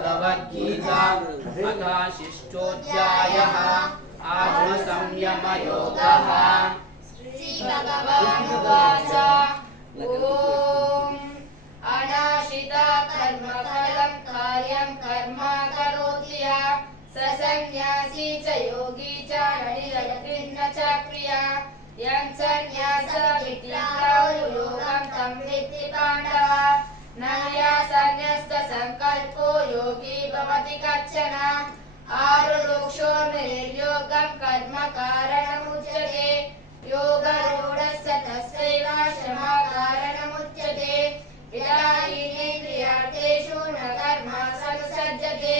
श्रीमद्भगवद्गीता अथ शिष्टोऽध्यायः आत्मसंयमयोगः। श्रीभगवानुवाच ॐ अनाशिता कर्मफलं कार्यं कर्म करोति यः स सन्न्यासी च योगी च न च क्रिया यं सन्न्यासविधिं योगं तं विद्धि पाण्डव न सन्न्यस्तसङ्कल्पो योगी भवति कश्चन आरुरोक्षो निर्योगं कर्म कारणमुच्यते योगरूढस्य तस्यैव क्षमा कारणमुच्यते इन्द्रियार्थेषु न कर्मसमुसज्जते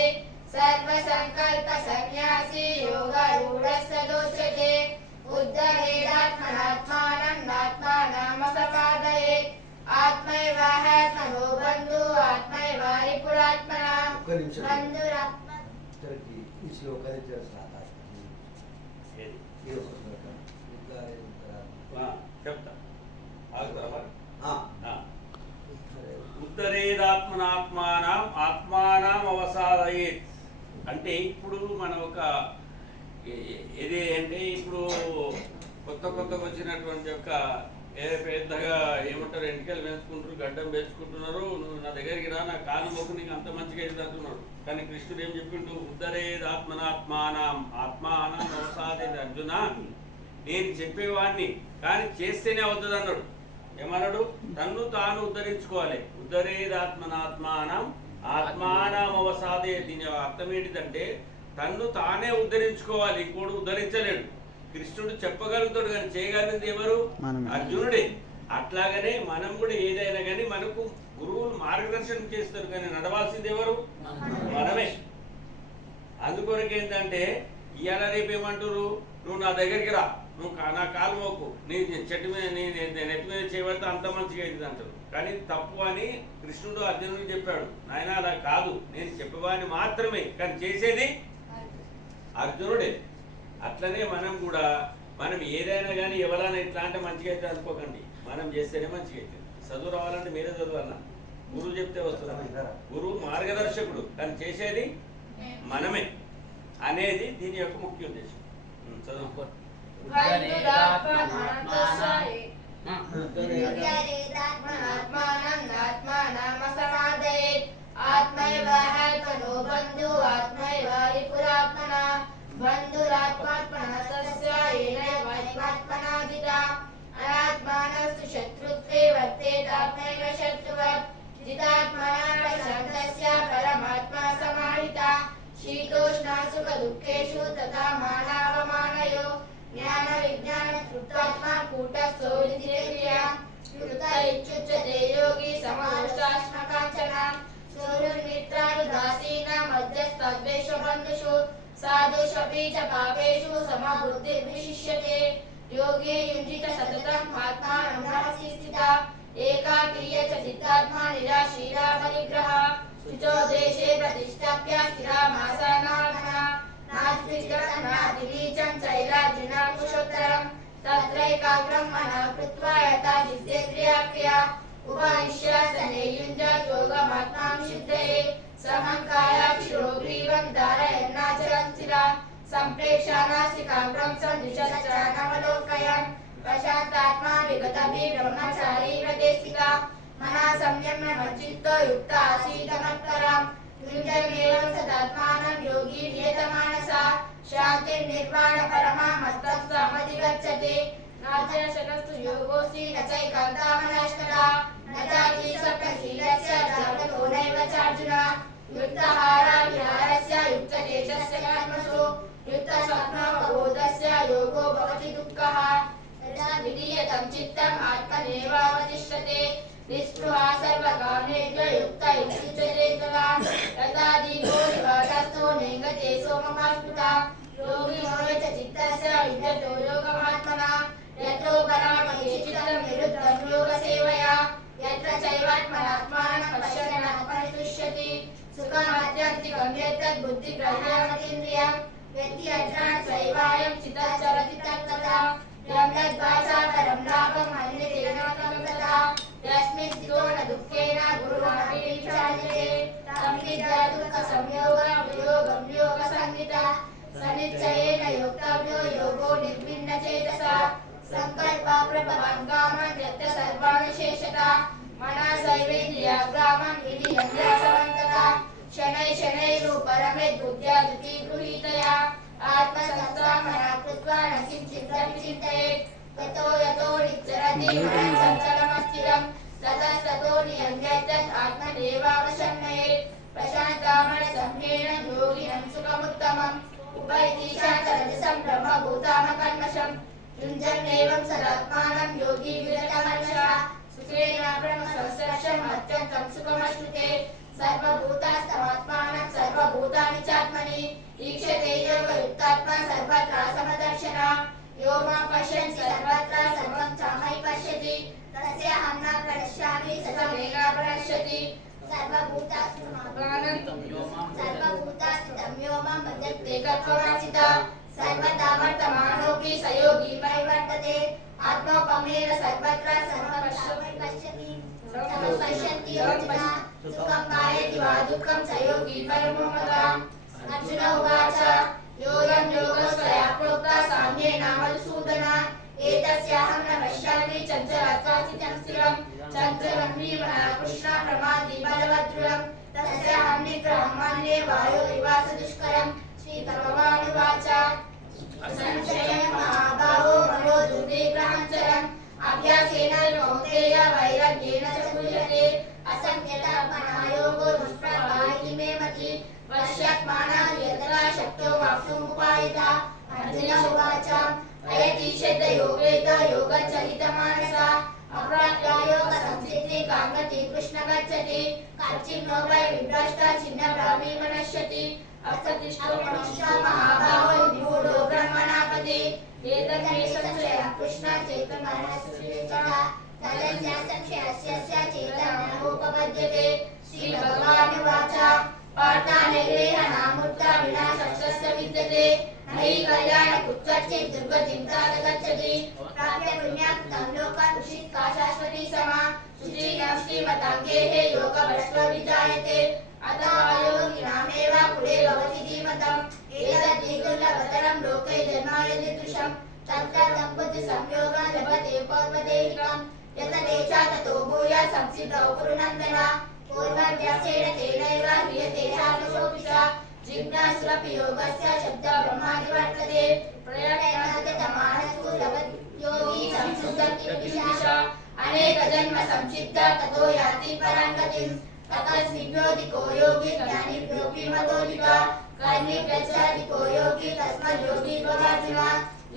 सर्वसङ्कल्पसन्न्यासी योगरूढस्य दोच्यते उद्धरेदात्मनात्मानं नात्मानमसपादयेत् आत्मैव ह्यात्मनो बन्धुः आत्मैव रिपुरात्मना बन्धुरात्मा ఉత్తరేదాత్మనాత్మానం ఆత్మానం అవసాదయేత్ అంటే ఇప్పుడు మనం ఒక ఏది అంటే ఇప్పుడు కొత్తగా వచ్చినటువంటి యొక్క పెద్దగా ఏమంటారు ఎంటికలు పెంచుకుంటారు గడ్డం పెంచుకుంటున్నారు నువ్వు నా దగ్గరికి రా నా కాలు మొక్కు నీకు అంత మంచిగా అయితే అంటున్నాడు. కానీ కృష్ణుడు ఏం చెప్పిండు ఉద్ధరేదాత్మనాత్మానం ఆత్మానం అవసాదే అర్జున నేను చెప్పేవాడిని కానీ చేస్తేనే అవుతుంది అన్నాడు. ఏమన్నాడు? తన్ను తాను ఉద్ధరించుకోవాలి. ఉద్ధరేదాత్మనాత్మానం ఆత్మానం అవసాదే. దీని అర్థం ఏంటిదంటే తన్ను తానే ఉద్ధరించుకోవాలి, ఇంకోడు ఉద్ధరించలేడు. కృష్ణుడు చెప్పగలుగుతాడు కానీ చేయగలిగింది ఎవరు? అర్జునుడే. అట్లాగనే మనం కూడా ఏదైనా కానీ మనకు గురువులు మార్గదర్శనం చేస్తారు కానీ నడవాల్సింది ఎవరు? మనమే. అందుకొరకు ఏంటంటే ఇవాళ రేపు ఏమంటారు, నువ్వు నా దగ్గరికి రా, నువ్వు నా కాలు మొక్కు, నీ చెట్టు మీద నీ నెత్తి మీద చేయబడితే అంత మంచిగా అవుతుంది అంటారు. కానీ తప్పు అని కృష్ణుడు అర్జునుడికి చెప్పాడు. నాయన అలా కాదు, నేను చెప్పేవాడిని మాత్రమే కానీ చేసేది అర్జునుడే. అట్లనే మనం కూడా మనం ఏదైనా కానీ ఎవరైనా ఇట్లా అంటే మంచిగా అయితే అనుకోకండి, మనం చేస్తేనే మంచిగా అవుతుంది. చదువు రావాలంటే మీరే చదవాలన్నా, గురువు చెప్తే వస్తుంది. గురువు మార్గదర్శకుడు కానీ చేసేది మనమే అనేది దీని యొక్క ముఖ్య ఉద్దేశం. చదువు अनात्मानस्तु शत्रुत्वे वर्तेतात्मैव शत्रुवत् जितात्मना प्रशान्तस्य परमात्मा समाहिता शीतोष्णा सुखदुःखेषु तथा मानावमानयो ज्ञानविज्ञानतृप्तात्मा कूटस्थो विधिरेक्रिया कृत इत्युच्यते योगी समदोषाश्मकाञ्चना सूर्यमित्रानुदासीना मध्यस्तद्वेषु बन्धुषु साधुष्वपि च पापेषु समबुद्धिर्विशिष्यते योगी युञ्जित सततं आत्मानं रहसि स्थिता एकाकीय च चित्तात्मा निराशीला परिग्रह शुचो देशे प्रतिष्ठाप्य स्थिरामासनागना नास्तिकनादिलीचं चैलार्जुना कुशोत्तरं तत्रैकाग्रं मनः कृत्वा यथा जितेन्द्रियाक्रिया उपनिश्यासने युञ्जात् योगमात्मां सिद्धये समङ्कायाक्षिरोग्रीवं धारयन्नाचलं स्थिरा सम्प्रेक्षानासिकाग्रं सन्दृशश्चानवलोकयन् प्रशान्तात्मा विगतभि ब्रह्मचारी व्रते स्थिता मनः संयम्य मच्चित्तो युक्त आसीत् मत्परम् युञ्जन्नेवं सदात्मानं योगी नियतमानसा शान्तिर्निर्वाणपरमामस्तमधिगच्छति नाचनशतस्तु योगोऽस्ति न चैकान्तामनष्करा न चाति स्वप्नशीलस्य जागतो नैव चार्जुन युक्तहाराविहारस्य युक्तदेशस्य कर्मसु युक्तस्वप्नवबोधस्य योगो भवति दुःखः यदा विलीयतं चित्तम् आत्मनेवावतिष्ठते निःस्पृहा सर्वकामेभ्यो युक्त इत्युच्यते तदा यदा दीपो निवातस्थो नेङ्गते सोममास्मृता योगिनो च चित्तस्य विद्यतो योगमात्मना यतो परामहे चित्तं निरुद्धं योगसेवया यत्र चैवात्मनात्मानं पश्यन् आत्मनितुष्यति सुखमात्यन्तिकं यत्तद् बुद्धिग्राह्यमतीन्द्रियं यदि अज्ञान चैवायं चित्तः चरति तत्तथा यं तद्वाचा परं लाभम् अन्यते न तथा यस्मिन् स्थितो न दुःखेन गुरुमपि विचार्यते तं विद्या दुःखसमुदयः संयोग वियोगं योग संहिता सनिश्चयेन योक्तव्यो योगो निर्भिन्न चेतसा संकल्प प्रभवं कामं यत्र सर्वाणि शेषता मनसैवेन्द्रियग्रामं विधियन्त्यासवन्तता शनैः शनैरुपरमेद् बुद्ध्या धृति गृहीतया आत्मसंस्थामना कृत्वा न किञ्चिदपि चिन्तयेत् ततो यतो निच्चरति मनश्चञ्चलमस्थिरं ततस्ततो नियम्येतत् आत्मनेवावसन्नयेत् प्रशान्तामनसंज्ञेन योगिनं सुखमुत्तमम् उपैति शान्तरजसं ब्रह्मभूतामकल्मषम् युञ्जन्नेवं सदात्मानं योगी विरतहर्षः सुखेन ब्रह्मसंस्पर्शम् अत्यन्तं सुखमश्नुते सर्वभूतास्तमात्मानं सर्वभूतानि चात्मनि ईक्षते योगयुक्तात्मा सर्वत्र समदर्शनः यो मां पश्यन् सर्वत्र सर्वं चामयि पश्यति तस्याहं न प्रणश्यामि स च मे न प्रणश्यति सर्वभूतास्थितं यो मां भजते कर्मवासितः सर्वदा वर्तमानोऽपि स योगी परिवर्तते आत्मोपमेन सर्वत्र सर्वं पश्यति पश्यन्ति योगिनः सुखं पायति वा दुःखं स योगी परमो मतः अर्जुन उवाच योऽयं योगस्त्वया प्रोक्तः साम्येन मधुसूदन एतस्याहं न पश्यामि चञ्चलत्वास्थितं स्थिरं चञ्चलं हि मनः कृष्ण प्रमादी बलवदृढं तस्याहं निग्रहं मन्ये वायोरिवास दुष्करं श्रीभगवानुवाच असंशयं महाबाहो मनो दुर्निग्रहं चरन् अभ्यासेन कौन्तेय वैराग्येन च गुह्यते असंख्यतः योगो दुष्प्रभा इति मे मति वश्यात्मानः यतला शक्तो वाप्तुमुपायतः अर्जुन उवाच अयति श्रद्धयोगेत योगचरितमानसा अप्राप्य योगसंसिद्धि काङ्गति कृष्ण गच्छति कच्चिन्नो वै विभ्रष्टः छिन्नभ्रमी मनश्यति अर्थतिष्ठो मनुष्यो महाभावो विमूढो ब्रह्मणापति एतद्मे संशयः कृष्ण चैतन्यमनस्विचः तदन्या संशयस्य चेतनमुपपद्यते श्रीभगवानुवाच पार्थानैरेहणामूर्ता विनाशस्य विद्यते नहि कल्याणकुत्रचित् दुर्गतिं तात गच्छति प्राप्य पुण्याकृतं लोकात् शाश्वती समा शुचीनं श्रीमताङ्गेः योगभ्रष्टो विजायते अतः अयोगिनामेव पुरे भवति धीमतम् एतद्धि दुर्लभतरं लोके जन्म यदृशं तत्र दम्पतिसंयोगं लभते पौर्वदेहिकं यततेषा ततो भूया संसिद्धौ कुरुनन्दन पूर्वाभ्यासेन तेनैव ह्रियते शाश्वतोऽपि जिज्ञासुरपि योगस्य शब्दब्रह्मादि वर्तते प्रयत्नतमानस्तु लभते योगी संशुद्धं किल्बिषः अनेकजन्म संसिद्धः ततो याति परां गतिं ततस्मिन्योऽधिको योगी ज्ञानिभ्योऽपि मतोऽधिकः कर्मिभ्यश्चाधिको योगी तस्मद्योगी भवार्जुन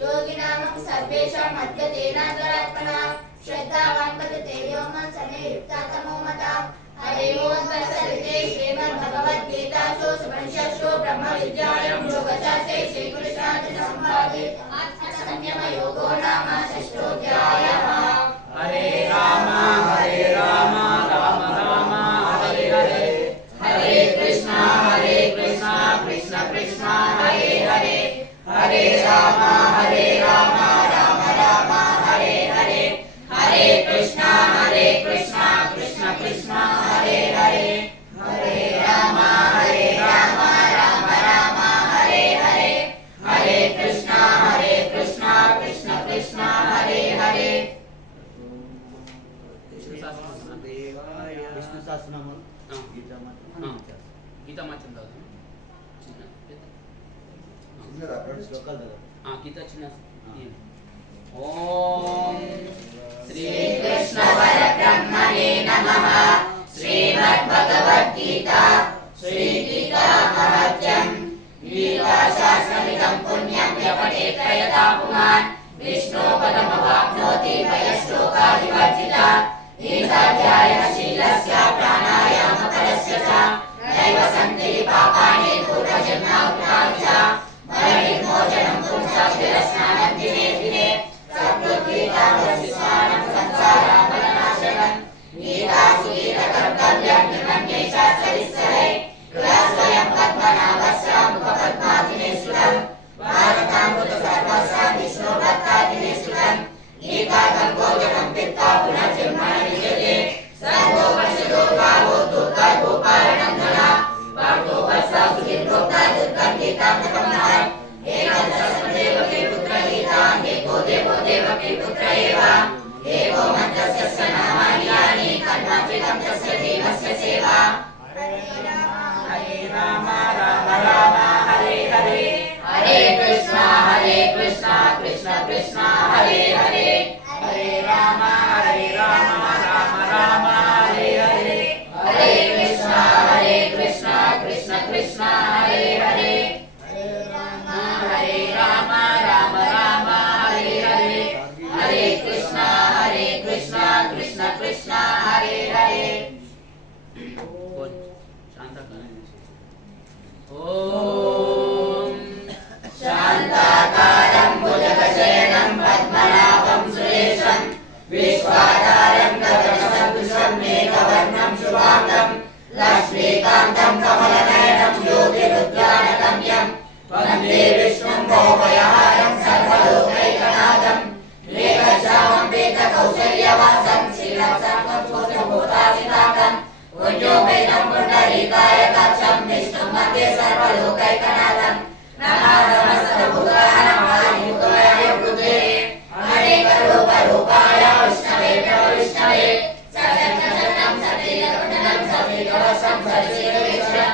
योगिनामपि सर्वेषां मध्यतेनान्तरात्मना श्रद्धावान् भजते यो मां समे युक्तातमो मतः हरे ओम तत्सदिते श्रीमद्भगवद्गीतासु उपनिषत्सु ब्रह्मविद्यायां योगशास्त्रे श्रीकृष्णार्जुनसंवादे संयमयोगो नाम षष्ठोऽध्यायः हरे राम राम राम हरे हरे हरे कृष्णा कृष्ण कृष्ण हरे हरे हरे राम राम राम हरे हरे हरे कृष्णा कृष्ण कृष्ण हरे हरे हरे राम राम राम हरे हरे हरे कृष्णा कृष्ण कृष्ण हरे हरे विष्णु सहस्रनाम गीता माचंदा శ్లోకాలు गीता चिन्ह ओम श्री कृष्ण परब्रह्मणे नमः श्रीमद्भगवद्गीता श्री गीता महत्यं गीता शास्त्रमिदं पुण्यं यपठेत् प्रयता पुमान् विष्णो पदमवाप्नोति वयश्लोका विवर्जिता गीताध्यायः शीलस्य प्राणायामपरस्य च नैव सन्ति पापानि पूर्वजन्माकृतानि च मरणिर्मोचनं पुंसाभिरस्नानं दिने दिने सद्गीतावशिष्टानं संसारापरनाशनं गीतासुगीतकर्तव्यं निमन्ये शास्त्रविस्तरे क्रियास्वयं पद्मनाभस्य मुखपद्मादिने श्रुतं भारतामृतसर्वस्य विष्णुभक्तादिने श्रुतं गीतागङ्गोजनं पित्वा पुनर्जन्मन विजयते सर्वोपनिषदो भावो दुर्गर्भोपारणं धना पार्थोपस्थ ఓం శాంతాకారం భుజగశయనం పద్మనాభం సురేశం విశ్వాధారం గగనసదృశం మేఘవర్ణం శుభాంగం లక్ష్మీకాంతం కమలనయనం యోగిరుద్రానగమ్యం వందే విష్ణుం భోగయహారం సర్వలోకైకనాథం మేఘశ్యామం పీతకౌసల్యవాసం శ్రీలక్ష్మీభూతాసితాకం పుణ్యోపేతం పుండరీకాయకాక్షం విష్ణుం వందే సర్వలోకైకనాథం నమః సమస్తభూతానాం ఆదిమూలాయ కృతే అనేకరూపరూపాయ విష్ణవే విష్ణవే సజనం సతీలకుండలం సతీకవశం సతీకవేశం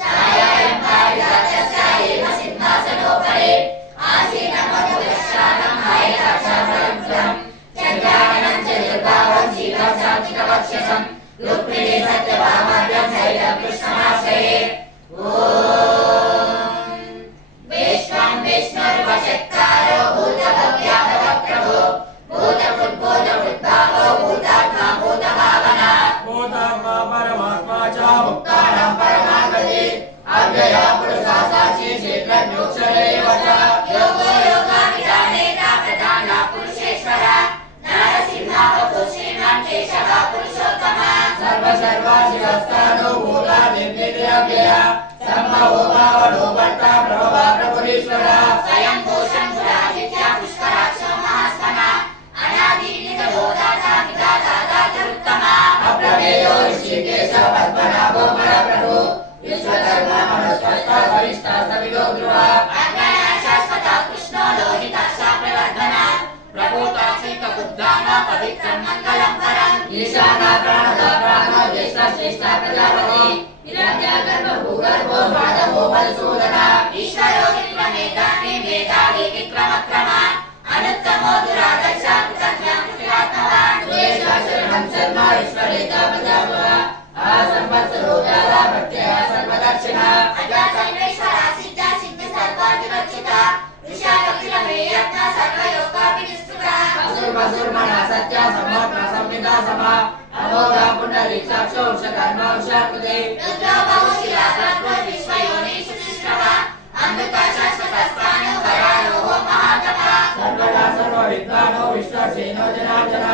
ఛాయాయం పారిజాతస్యాయేవ సింహాసనోపరి ఆసీనమధురశ్యామం హాయకాక్షామలం చంద్రాయణం చతుర్బాహం జీవం శాంతికవక్షసం రుక్మిణీ సత్యభామాభ్యం సైతం కృష్ణమాశ్రయే ఓం విశ్వం విష్ణుర్వశత్కారో భూతభవ్యాపవక్రమో భూతభుద్భూతభుద్భావో భూతాత్మా భూతభావనా భూతాత్మా పరమాత్మా చ ముక్తానాం పరమాగతి అవ్యయా పురుషా సాక్షి క్షేత్రజ్ఞోక్షరేవ చ యోగో యోగాభిధానేన ప్రధాన పురుషేశ్వర నరసింహవతు శ్రీమాన్ కేశవ పురుషోత్తమ సర్వసర్వాశివస్థానో భూతా నిర్విద్యవ్యయ సంభవో భావనో భర్త ప్రభవ ప్రభురీశ్వర స్వయం కోశం పురాదిత్య పుష్కరాక్షో మహాస్మన అనాదినిగోదాత విదాతాదాతరుత్తమ అప్రమేయో ఋషికేశ పద్మనాభో పరప్రభు విశ్వకర్మ మనస్పష్ట వరిష్ట సవిదో ధ్రువ అజ్ఞాన శాశ్వత కృష్ణో లోహితాక్ష ప్రవర్ధన ప్రభుతాక్షిక బుద్ధాన పవిత్రం మంగళం పరం ఈశాన ప్రాణద ప్రాణ జ్యేష్ఠ శ్రేష్ఠ ప్రజాపతి హిరణ్యగర్భ భూగర్భో మాధవో మధుసూదన ఈశ్వరో విక్రమేదాని మేధావి విక్రమక్రమ అనుత్తమో దురాదర్శ కృతజ్ఞాత్మవాన్ శరణం శర్మ ఈశ్వరేత ప్రజాభవ ఆ సంవత్సరో వ్యాధ భక్త్యా సర్వదక్షిణ అజా సర్వేశ్వర సిద్ధ సిద్ధి సర్వాధిరక్షిత ఋషాకపిల మేయత్న సర్వయోగాభినిష్ఠుత వసుర్మన సత్య సమోత్న సంవిత సమ అమోఘ పుండరీక్షాక్షో కర్మ ఉషాకృతే రుద్రో బహుశిలా సర్వ విశ్వయోనిషు తిష్ఠవ అమృత శాశ్వత స్థానో వరారోహో మహాతప సర్వదా సర్వ విద్వానో విశ్వసేనో జనార్దన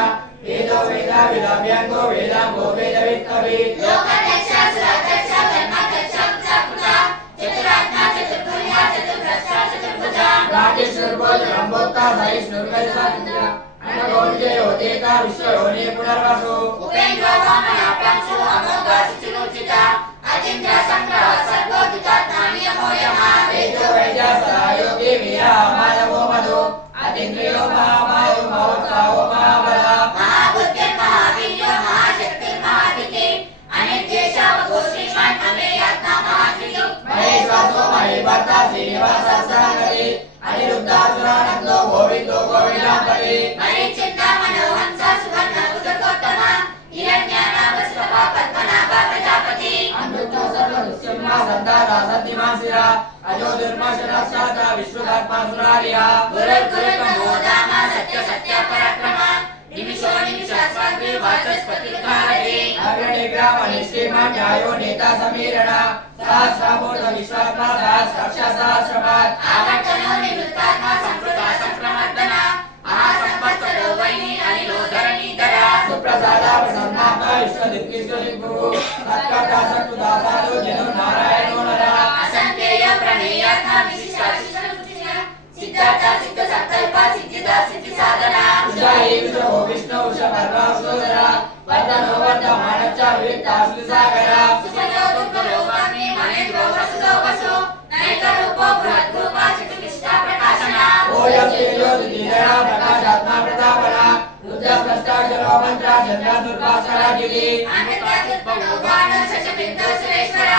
వేదో వేద విలభ్యంగో వేదాంగో వేద విత్తవి లోకదక్ష సురదక్ష ధర్మదక్ష కృత చతురాత్మ చతుర్భుజ చతుర్భ్రష్ట చతుర్భుజ రాజేశ్వరుర్భోజనంభోక్త సహిష్ణుర్గజాతింద్ర అనగోర్జయో దేత విశ్వయోని పునర్వసు ఉపేంద్రో వామన పంచు అమోఘ శుచిరుచిత అజింద్ర సంగ్రహ సర్వోదితాత్మానియమో యమ వేదో వైద్య సదాయోగి వీర మాధవో మధు అతింద్రియో మహామాయో మహోత్సాహో మహాబల మహాబుద్ధిర్ మహావీర్యో మహాశక్తి మహాదితి అనిత్యేషావకో శ్రీమాన్ అమేయాత్మ మహాత్రియో మహేశ్వాసో మహేభర్త శ్రీనివాస సహస్రాంగతి అనిరుద్ధాసురానందో గోవిందో గోవిందాంబరి మరీచింతామణో హంస సువర్ణ ఉదకోత్తమ హిరణ్యానాభస్వభ పద్మనాభ ప్రజాపతి అమృతో సర్వదుస్సింహ సంతాత సద్దిమాసిర అజో దుర్మశరక్షాత విశ్వదాత్మా సురార్య గురుర్గురుర్నమో దామ సత్య సత్య పరాక్రమ నిమిషో నిమిషాస్వాగ్రి వాచస్పతి భారతి అగ్రణి గ్రామణి శ్రీమాన్యాయో నేత సమీరణ సహస్రమూర్త విశ్వాత్మ సహస్రక్ష సహస్రపాత్ ఆవర్తనో నివృత్తాత్మ సంకృత సంక్రమర్దన మహాసంవత్సరో వైని అనిలో ధరణీధర సుప్రసాద ప్రసన్నాత్మ విశ్వదిక్విశ్వదిక్భు సత్కర్త సత్తుదాసాలు జను నారాయణో నర అసంఖ్యేయ ప్రణేయాత్మ విశిష్ట సిద్ధార్థ సిద్ధ సంకల్ప సిద్ధిద సిద్ధి సాధన ఉషాయి విశ్వో విష్ణు ఉషకర్మ ఉషోదర వర్ధనో వర్ధమానచ్చ విత్తాశ్రు సాగర సుఖదో దుర్గలో వాగ్మి మహేంద్రో వసుదో వసు నైక రూపో బృహద్ రూప చిత్తిష్ట ప్రకాశన ఓయం తేజోదిదీర ప్రకాశాత్మ ప్రతాపన రుద్ర స్పష్టాక్షరో మంత్ర చంద్ర దుర్భాస్కరాగిరి అమృతాత్మోగాన శశబిందో సురేశ్వర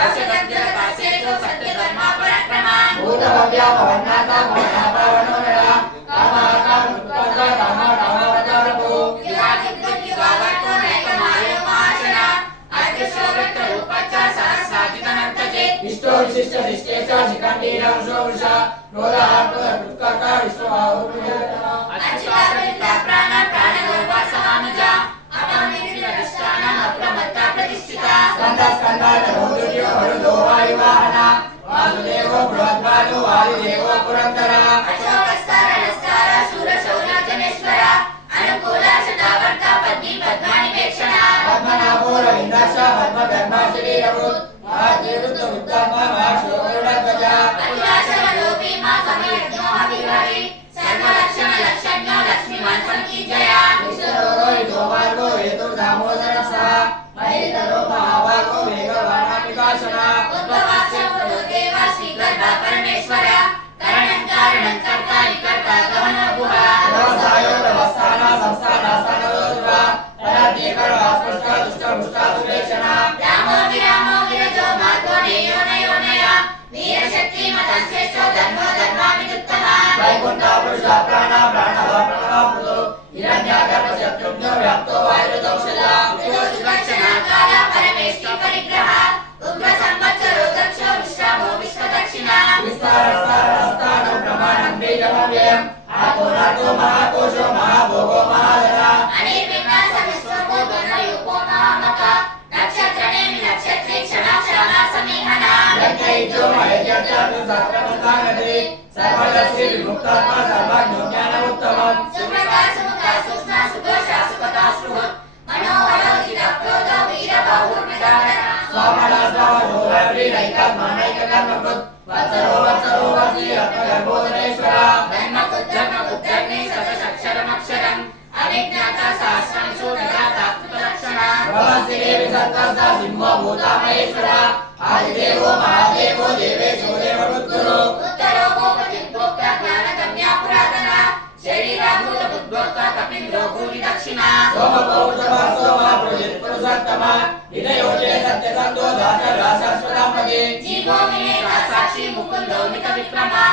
ఔషధజ్ఞ కాశేషు సత్య ధర్మ పరాక్రమ భూత భవ్య భవన్నాథ భవనాభవనో నర కామాకార ఉత్పన్న కామ కామవతారభు యుగాదిత్యుగావర్తో నైక మాయో మహాశన అదృశ్యో వ్యక్త రూపచ్చ సహస్రాజితనంతజే విష్ణు విశిష్ట శిష్టేశ శిఖండీర వృషో వృష క్రోధ ఆత్మ కృత్కర్త విశ్వబాహు అచ్యుత ప్రాణ ప్రాణగోప సమాను सा प्राण प्राणवा प्रणवापुतो हिरण्यागर्भ शत्रुघ्नो व्याप्तो वायुर्दौषधा सुदक्षिणाकाय परमेष्टि परिग्रह उग्र संवत्सरो दक्षो विश्रामो विश्वदक्षिणा विस्तारस्तारस्तानो प्रमाणं वेदमव्ययम् आकोनातो महाकोशो महाभोगो महाधरा अनिर्विघ्न सविस्वको गणयोगो महामता नक्षत्रनेमि नक्षत्रे क्षणाक्षरा समीहना यज्ञैत्यो महेज्ञातु सहस्रमुखानदे सर्वदर्शी विमुक्तात्मा सर्वज्ञो ज्ञानमुत्तमम् सुव्रता सुमुखा सुस्ना सुदोषा सुपता सुहृत् मनोहरो जितक्रोधो वीरबाहुर्विदारणा स्वामना स्वामनोरैकात्मानैककर्मकृत् वत्सरो वत्सरो वत्सी रत्नगर्भोदरेश्वरा धर्मबुद्धर्मे सतशक्षरमक्षरम् अभिज्ञाता सहस्रं सूत्रदाता कृतलक्षणा भवस्तिदेवी सत्त्वस्ता सिंहो भूता महेश्वरा आदिदेवो महादेवो देवेशो देवपुत्रो उत्तरो गोपति प्रोक्ता ज्ञानगम्या पुरातना शरीराभूत बुद्धोक्ता कपिन्द्रो भूरि दक्षिणा सोमपौत्रवा सोमा पुरुषोत्तमा विनयोजे सत्यसन्तो दासराशाश्वतापदे जीवो विनेता साक्षी मुकुन्दो मित विक्रमा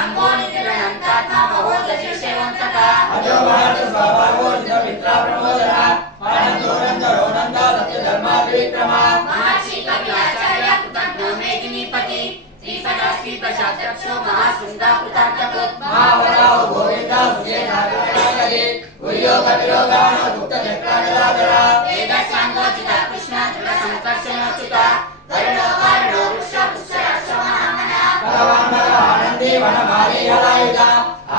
अंगो नित्यगणन्तात्मा महोदशि सेवन्तका अजो भारत स्वाभावो जितमित्रा प्रमोदना आनन्दो नन्दरो नन्दा सत्यधर्मा विक्रमा महर्षि कवि आचार्य कृतज्ञो मेदिनीपति श्रीसदास्त्रीप्रशास्त्रक्षो महाशृङ्गा कृतार्थकृत् महावराहो गोविन्दा सुजेनागरे गुह्यो कपिरोगानो गुप्तचक्राजलाधरा वेदसाङ्गोचिता कृष्ण दृढसङ्कर्षणोचिता वरुणो वारुणो वृक्षपुष्पराक्षमहामना भगवान् आनन्दे वनमाली हलायुधा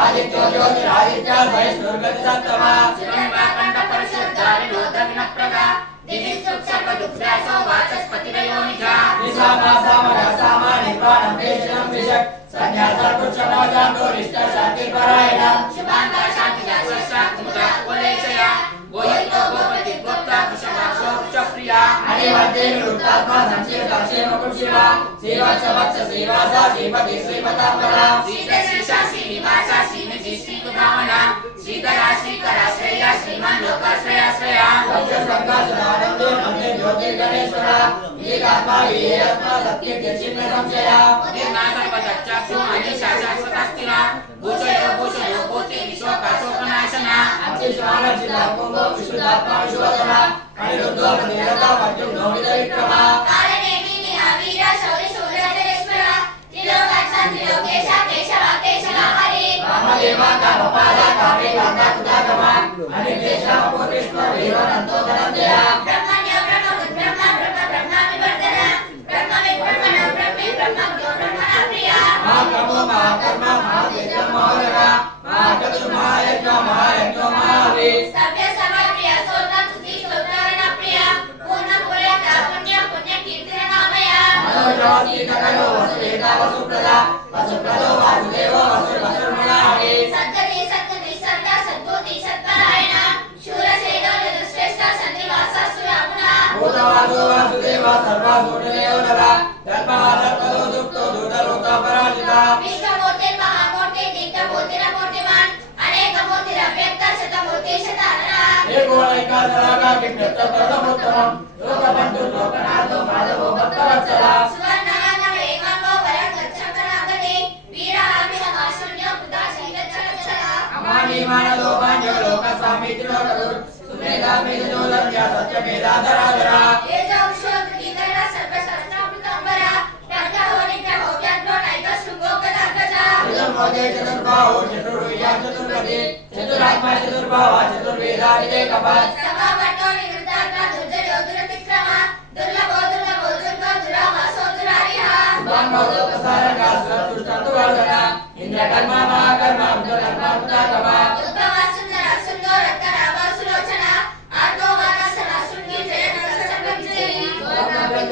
आदित्यो ज्योतिरादित्य सहिष्णुर्गति सत्तमा सुरन्वाकण्ठपरिशुद्धारिणो दग्नप्रदा दिविसुप्सर्पदुग्रासो वाचस्पतिरयो निजा निसामा निर्वाणं पेशनं विशक् सन्न्यासपुच्छमाजान्तो निष्ठशान्तिपरायणः शुभाङ्गा शान्तिदा सुरक्षा कुमुदा कुलेशया गोहितो गोपति गोप्ता कुशवासो कुशप्रिया अनिमध्ये निवृत्तात्मा संशीलक्षेमकुशिला श्रीवत्सवत्स श्रीवासा श्रीपति श्रीमताम्बरा श्रीदशीषा श्रीनिवासा श्रीनिधि श्रीकुधामना श्रीधरा श्रीकरा श्रेया श्रीमान् लोकाश्रयाश्रया सत्यसङ्गासनानन्दो नन्दे ज्योतिर्गणेश्वरा विवेकात्मा विहेयात्मा सत्यकीर्तिचिन्ह संशया निर्मा सर्वदक्षाक्षो अनिशा शाश्वतास्थिरा भूषयो भूषयो भूति विश्वकाशोकनाशना अंशिष्मानर्चिता कुम्भो विशुद्धात्मा विश्ववदना अनिरुद्धो निरता मध्यम विक्रमा कारणेमि महावीरा शौर्य शूरधरेश्वरा त्रिलोकाचा त्रिलोकेशा केशवा केशवाहरे रामदेवा कामपाला कामे कांता कुदागमा अनिर्देशा कृष्ण वीरनंतो धनंजया ब्रह्मण्य ब्रह्मभूत ब्रह्म ब्रह्म ब्रह्माविवर्धना ब्रह्मविद् ब्रह्मणो ब्रह्मे ब्रह्मज्ञो ब्रह्मणा प्रिया महाकर्मो महाकर्म महातेजो महावरा महाचतुर महायज्ञ महायज्ञ महावे सभ्य सभा प्रिया सोता तुझी सोतारणा प्रिया पूर्ण पुरेता पुण्य पुण्य कीर्तिरनामया मनोजवासी करो वसुदेता वसुप्रदा वसुप्रदो वासुदेवो वसुर्मणावे सद्गति सद्गति सद्दा सद्भूति सत्परायणा शूरसेनो यदुश्रेष्ठा सन्निवासा सुरामुना भूतवासो वासुदेवा सर्वासुरदेव नरा धर्माधर्मदो दुक्तो दूतलोका पराजिता विश्वमूर्ति महामूर्ति दीप्तमूर्तिरमूर्तिमान् अनेकमूर्तिरव्यक्त शतमूर्ति शतानना एकोनैका सरागा किम्यत्त परमोत्तमम् लोकबन्धु लोकनाथो माधवो भक्तवत्सला सुवर्णनाथः एकांगो वरं गच्छकरागते वीराभिषमाशून्यो कृता शैलच्छलच्छला अमानी मानदो पांजो लोकस्वामीति लोकदुर् सुमेधा मेधो लभ्या सत्यमेधाधराधरा तेजो विश्वकृतिकरणा सर्वशास्त्रामृतंबरा रक्तहो निग्रहो व्याघ्रो नैकशृङ्गो गदागजा चतुर्भुजे चतुर्बाहो चतुर्भुजा चतुर्गते चतुरात्मा चतुर्भावा चतुर्वेदादिदेकपात् समावर्तो निवृत्तात्मा दुर्जयो दुरतिक्रमा दुर्लभो दुर्लभो दुर्गो दुरावासो दुरारिहा ब्रह्मोदो प्रसारका सुरतुष्टवर्धना इंद्रकर्मा महाकर्मा बुद्धकर्मा बुद्धकर्मा उद्भवा सुन्दरा सुन्दो रत्तरावा सुलोचना आर्तो वानसना शृङ्गी जयकरसर्वविजयी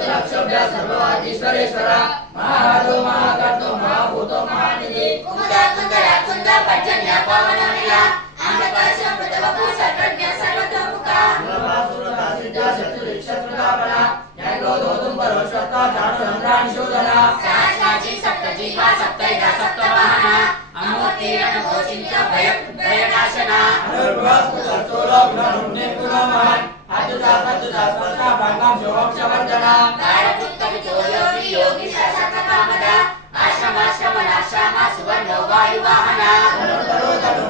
लक्ष्य सर्ववागीश्वरेश्वरा महादो महाकर्तो महाभूतो महानिधि कुमुदा कुन्दरा कुन्दा पर्जन्या पावनोनिला आनकर्षो मृतवपु सर्वज्ञ सर्वतोमुखा सुरभासुरता सिद्धा शत्रुरिक्षत्रतापना न्यायक्रोधो दुम्बरोश्वत्ता जानुरन्ध्रानिशोधना सहस्राची सप्तजीवा सप्तैदा सप्तवाहना अमूर्तिरनुघोषिञ्च भयनाशना अनुर्भवस्तुतस्तोलो गुणरुण्ये गुणमहन् अद्युता स्पर्शा प्राङ्गं शोभक्षवर्धना भारपुत्तमितो योगी योगी ससककामदा आश्रमाश्रमणाश्रामा सुवर्णो वायुवाहना तनु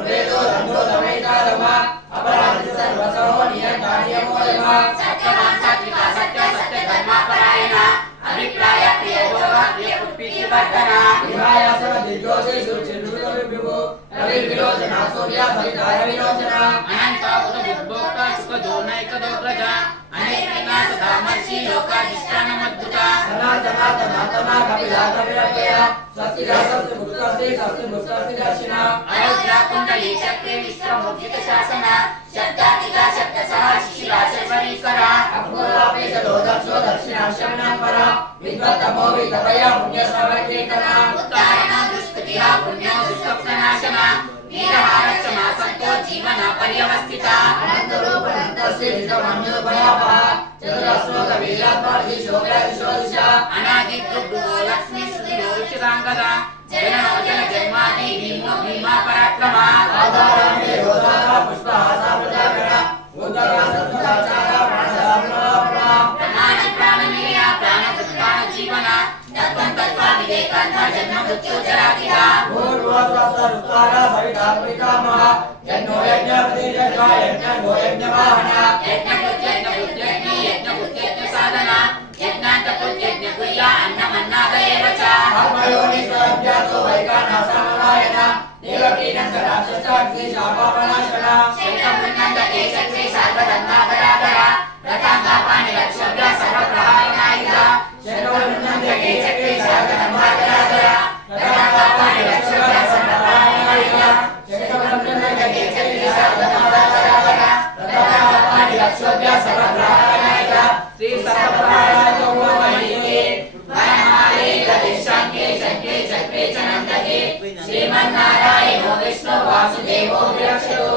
परिवर्तन विहायासन दिग्योति सुचिरुतो विभु रवि विलोचना सूर्य सविता विलोचना अनंत उपभोक्ता सुख दोनैक दो प्रजा अनेकना सदा मर्षि लोकाधिष्ठान मद्भुता सनातना तनातना कपिला कपिलया सत्या सत्य मुक्ति दर्शिना अयोध्या कुंडली चक्रे विश्वमोचित शासन शब्दातिका शब्द सह शिशिरा सर्वरीकरा अपूर्वापि चलो दक्षो दक्षिणाशरणं परा विद्वतमो विद्वया पुण्य सर्वकीर्तना उत्तारणा दुष्कृतिहा पुण्यो दुष्स्वप्ननाशना वीरहारक्षमा संतो जीवन पर्यवस्थिता अनन्तरूप अनन्तस्य जितमन्योपयापः चतुरश्लोक वीरात्मादि शोभ्यादिशोदिशा अनादि दुर्गुणो लक्ष्मी सुदिनो उचितांगदा जनो जन जन्मादि भीमो भीमा पराक्रमा आधाराणि रोधारा पुष्पहासा प्रजागणा उद्दरा सत्ताचारा प्राणदाप्रा प्रमाण प्राणमेया प्राणवृत्तान जीवना तत्त्वं तत्त्वा विवेकान्ता जन्म मृत्यु जरातिहा पूर्वस्वस्तरुत्तारा सवितात्मिकामः यज्ञो यज्ञप्रतियज्ञा यज्ञो यज्ञवाहना यज्ञ साधना यज्ञान्तपुत्यज्ञकुल्या अन्नमन्नाद एव च आत्मयोनिष्वभ्यातो वैकानसामरायण देवकीनन्दराक्षसाग्नि शापापनाशना शैलमुन्नन्दके चक्रे सर्वदन्तापराधरा रथाङ्गापानि रक्षोभ्या सर्वप्रहारणायुधा शैलमुन्नन्दके चक्रे सर्वदन्तापराधरा रथाङ्गापानि रक्षोभ्या सर्वप्रहारणायुधा शैलमुन्नन्दके चक्रे सर्वदन्तापराधरा रथाङ्गापानि रक्षोभ्या सर्वप्रहारणायुधा श्री सर्वप्रहारायो वैदिके वनमाले गदिशाङ्के चक्रे चक्रे च नन्दके श्रीमन्नारायणो विष्णु वासुदेवो विरक्षतो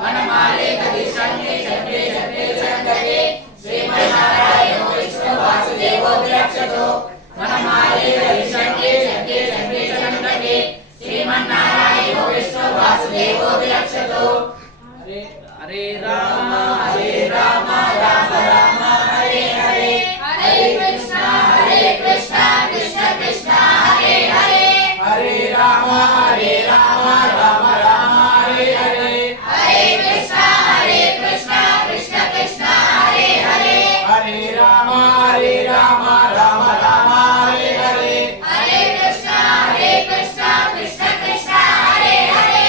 वनमाले गदिशाङ्के चक्रे चक्रे च नन्दके श्रीमन्नारायणो विष्णु वासुदेवो विरक्षतो वनमाले गदिशाङ्के चक्रे चक्रे च नन्दके श्रीमन्नारायणो विष्णु वासुदेवो विरक्षतो हरे राम राम राम हरे हरे हरे कृष्ण कृष्ण कृष्ण हरे हरे हरे राम राम राम हरे हरे हरे कृष्ण कृष्ण कृष्ण हरे हरे हरे राम राम राम हरे हरे हरे कृष्ण कृष्ण कृष्ण हरे हरे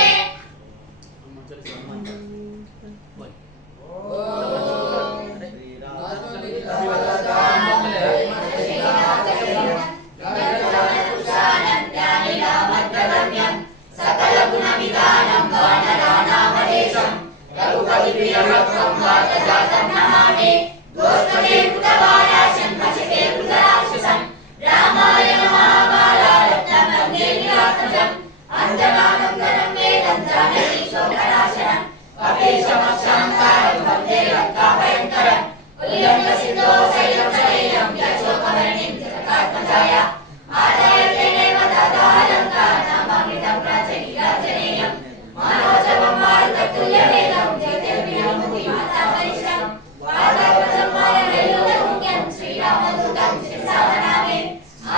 सकल गुण विदानं वानराणामदेशं रघुपति प्रियभक्तं वातजातं नमामि गोष्ठे कृतवाराशं भजते कृतराक्षसं रामाय महाबालारत्नं वन्दे निरात्मजम् अञ्जनानन्दनं वेदं जानकी शोकनाशनं कपीशमक्षान्तारं वन्दे लङ्काभयङ्करम् उल्लङ्घसिद्धो शैलं शैलं यशोकवर्णिं जगदात्मजाय आदाय तेनेव ददालङ्का नामामृतं प्राचीराजनेयं मनोजवं मारुततुल्यवेदं ज्योतिर्मयं मुक्तिमातापरिशं वातावरणं मानवेल्लुलमुख्यं श्रीरामदूतं शिरसा नमामि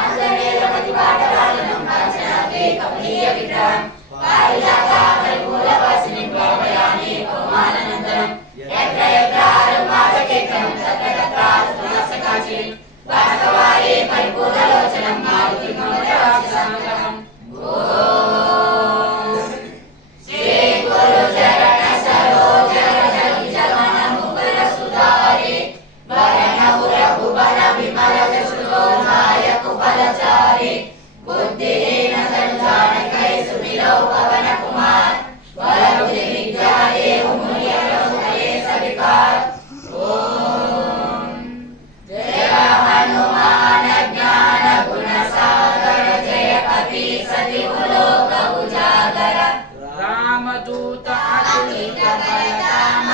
आञ्जनेयपतिपाटलानं काञ्चनाद्रि कमनीयविग्रहं पारिजातापरिपूर्णवासिनीं भावयामि पवमाननन्दनं यत्र यत्र आरम्भाजकेत्रं तत्र तत्र सुमस्तकाचिं वास्तवारे परिपूर्णलोचनं मारुतिं ममराक्षसान्तकम् ॐ श्री गुरु चरण सरोज रज निजमन मुकुर सुधारि वरण रघुबर विमल जसो नायक फलचारि बुद्धिहीन संजानकै सुमिरौ पवन कुमार बल बुद्धि विद्या देहु मुनियरो हरे सविकार जय हनुमान ज्ञान गुण सागर जय कपि सति लोक उजागर रामदूत अतुलित बलधाम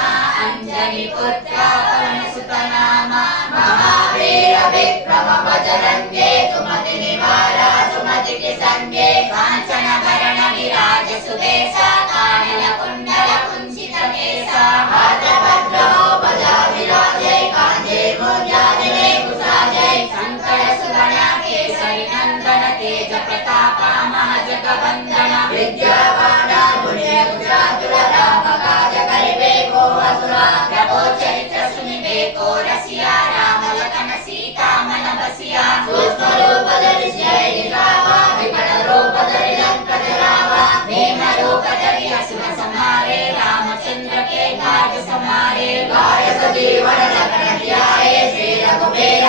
अंजनी पुत्र पवन सुत नाम महावीर विक्रम बजरंगे सुमति निवार सुमति के संगे कांचन भरण विराज सुबेसा कानन कुंडल कुंचित केसा भद्रभद्रो बजा विराजे कांधे मूर्धाजने कुसाजे शंकर सुदन केसरी नंदन तेज प्रताप महाजगवंदन विद्यावान गुण्य चातुर राम काज करिबे को असुरा प्रभो चरित्र सुनिबे को रसिया राम लखन सीता मन बसिया सूक्ष्म रूप धरि सियहि दिखावा लोकजरी असुर संहारे रामचंद्र के काज समारे गाय सजीवन लखन जियाए श्री रघुबीर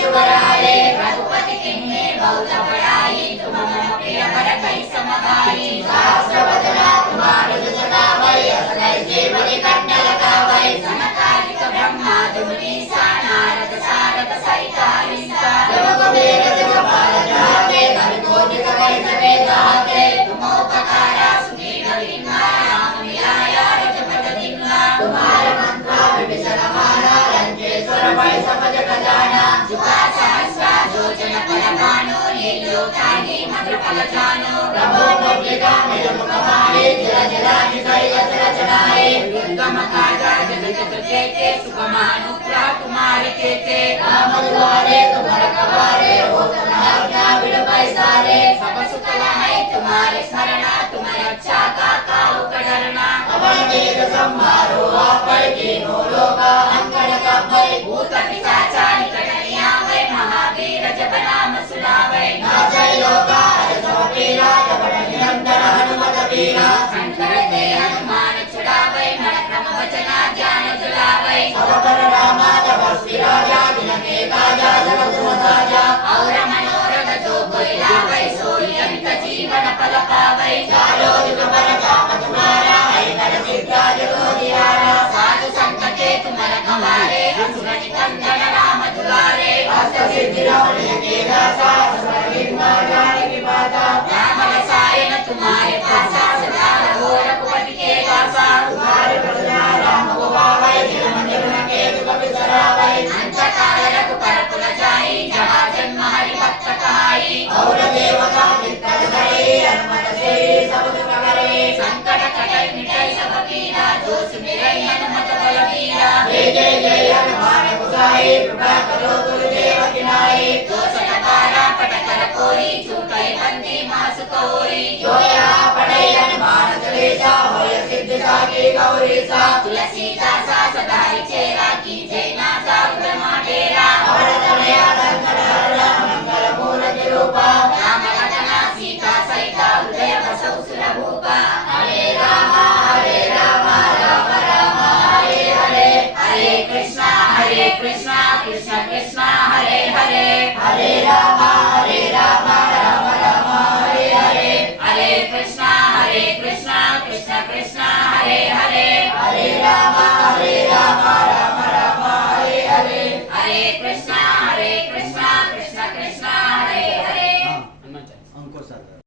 शुभराए रघुपति किन्हीं बहुत बड़ाई तुम मम प्रिय भरतहि समभाई सहस्र वदना तुम्हारे जस गावै असकै जीवनि कंठ लगावै सनकादिक ब्रह्मादि मुनीसा नारद सारद सहित हरिसा रघुबीर जस पाल जाते कर कोटि सकै सके जाते तुम उपकारा सुदीन दीना राम मिलाया रजपद दीना तुम्हारे मंत्र विभीषण माना लंकेश्वर भय समझ खजाना जुगा सहस्रा योजन पर भानु लील्यो ताहि मधुर फल जानो प्रभु मुद्रिका निज मुख माहि जरा जरा निकै असर चढ़ाए दुर्गम काजा जगत जेते सुगमानुग्रह तुम्हारे केते राम दुआरे तुम्हारे कवारे हो तनहाज्ञा बिड़ पैसारे सब सुख है तुम्हारे स्मरणा तुम रक्षा का काहू का डरना अवन वेद संहारो आपै तीनों लोका अंकन कपै भूत पिशाचा निकट नहीं आवे महावीर जब नाम सुनावे नाचै लोका सब पीरा जपन निरंतर हनुमत वीरा शंकर ते हनुमान छुड़ावे मन क्रम वचना ज्ञान जुलावे सब पर रामा तपस्वी राजा जिनके काजा सकल तुम साजा और मनोरथ जो कोई लावे सोई अंत जीवन फल पावे चारों जुग पर काम तुम्हारा है कर सिद्धा जगो दियारा साधु संत के तुम रखवारे असुर निकंदन राम दुलारे अष्ट सिद्धि रमणीय के दासा सर्वज्ञ जाने पाता राम रसायन तुम्हारे पासा सदा रहो रघुपति के दासा तुम्हारे प्रजा राम को पावै जन्म जन्म के दुख बिसरावै अंत काल रघुपर पुर जाई जहाँ जन्म हरि भक्त कहाई और देवता नित्य धरे हनुमत से सब दुख करे संकट कटै मिटै सब पीरा जो सुमिरै हनुमत बलबीरा जय जय जय हनुमान गोसाई कृपा करो गुरुदेव की नाई जो सत बारा पट कर कोई छूटै बंदी मास कोरी जो या